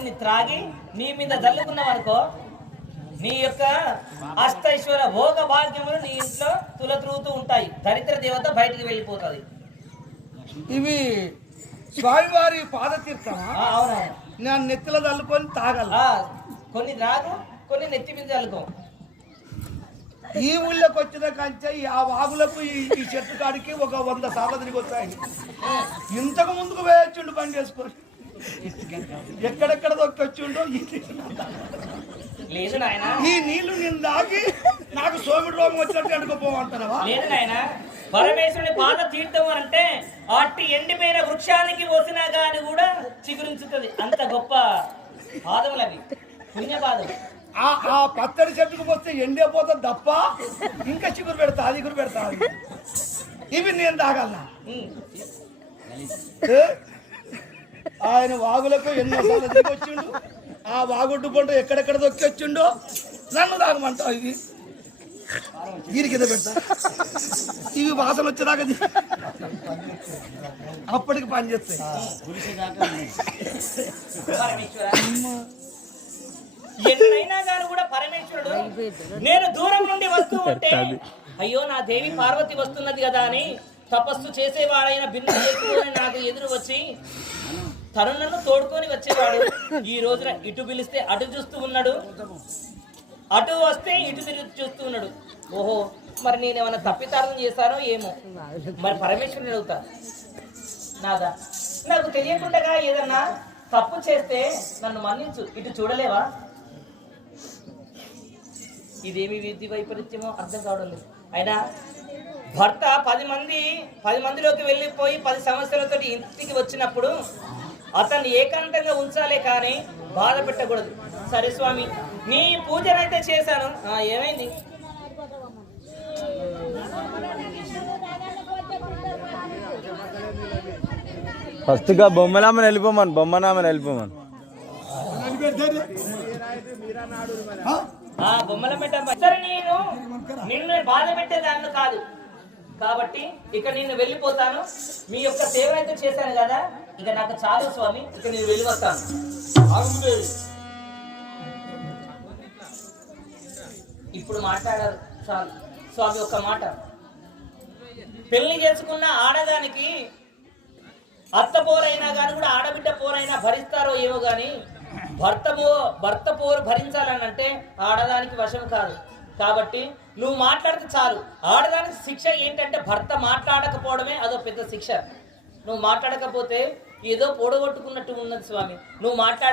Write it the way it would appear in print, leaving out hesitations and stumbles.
దీన్ని త్రాగి నీ మీద జల్లుకున్నావనుకో నీ యొక్క అష్టైశ్వర్య భోగ భాగ్యములు నీ ఇంట్లో తులతూగుతూ ఉంటాయి. దరిద్ర దేవత బయటికి వెళ్ళిపోతుంది. ఇవి స్వామివారి పాదతీర్థమా? అవునా? నేను నెత్తిలో చల్లుకొని తాగాల. కొన్ని త్రాగు, కొన్ని నెత్తి మీద చల్లుకో. ఈ ఊళ్ళోకి వచ్చిన కంచె ఆ వాగులకు ఈ చెట్టు కాడికి ఒక 100 సార్లు తిరిగి వచ్చాయి. ఇంతకు ముందుకు వేయొచ్చుండు పని చేసుకొని ఎక్కడెక్కడ దొక్కొచ్చుండో లేదు నాయన. ఈ నీళ్లు నేను దాగి నాకు సోమిడి రోగం వచ్చినట్టు అడుగుపోమంటారా? లేదు నాయన. పరమేశ్వరుని పాద తీర్థం అంటే అట్టి ఎండిపోయిన వృక్షానికి పోసినా గాని కూడా చిగురించుతుంది. అంత గొప్ప పాదములు అవి, పుణ్యపాదం. ఆ పచ్చడి చెట్టుకు పోస్తే ఎండిపోతా తప్ప ఇంకా చిగురు పెడతా, అది చిగురు పెడతా. ఇవి నేను తాగలనా? ఆయన వాగులకు ఎన్నోసార్లు దిగి వచ్చిండు. ఆ వాగుడ్డు పంట ఎక్కడెక్కడ దొక్కొచ్చిండో నన్ను తాగమంటావు. ఇది దీని కింద పెడతా. ఇవి వాసన వచ్చేదాకా అప్పటికి పని చేస్తాయి. ఎన్నైనా కానీ కూడా పరమేశ్వరుడు నేను దూరం నుండి వస్తూ ఉంటే అయ్యో నా దేవి పార్వతి వస్తున్నది కదా అని తపస్సు చేసేవాడైన బిందు చేసుకొని నాకు ఎదురు వచ్చి తను నన్ను తోడుకొని వచ్చేవాడు. ఈ రోజున ఇటు పిలిస్తే అటు చూస్తూ ఉన్నాడు, అటు వస్తే ఇటు తిరిగి చూస్తూ ఉన్నాడు. ఓహో, మరి నేనేమన్నా తప్పితార్థం చేశానో ఏమో. మరి పరమేశ్వరుని అడుగుతా, నాదా నాకు తెలియకుండా ఏదన్నా తప్పు చేస్తే నన్ను మన్నించు, ఇటు చూడలేవా? ఇదేమి విధి వైపరీత్యమో అర్థం కావడం లేదు. అయినా భర్త 10 మందిలోకి వెళ్ళిపోయి 10 సంవత్సరాలతో ఇంటికి వచ్చినప్పుడు అతన్ని ఏకాంతంగా ఉంచాలే కానీ బాధ పెట్టకూడదు. సరే స్వామి, నీ పూజనైతే చేశాను, ఏమైంది? ఫస్ట్ గా బొమ్మనామని వెళ్ళిపోమను. బొమ్మల సరే, నేను నిన్ను బాధ పెట్టేదాన్ని కాదు కాబట్టి ఇక నేను వెళ్ళిపోతాను. మీ యొక్క సేవ అయితే చేశాను కదా, ఇక నాకు చాలు స్వామి, ఇక నేను వెళ్ళి వస్తాను. ఇప్పుడు మాట్లాడారు చాలు స్వామి. ఒక్క మాట, పెళ్లి చేసుకున్న ఆడదానికి అత్త పోరైనా కానీ కూడా ఆడబిడ్డ పోరైనా భరిస్తారో ఏమో గాని భర్త పోరు భరించాలనంటే ఆడదానికి వశం కాదు. కాబట్టి నువ్వు మాట్లాడితే చాలు. ఆడదానికి శిక్ష ఏంటంటే భర్త మాట్లాడకపోవడమే అదో పెద్ద శిక్ష. నువ్వు మాట్లాడకపోతే ఏదో పొడగొట్టుకున్నట్టు ఉన్నది స్వామి. నువ్వు మాట్లాడ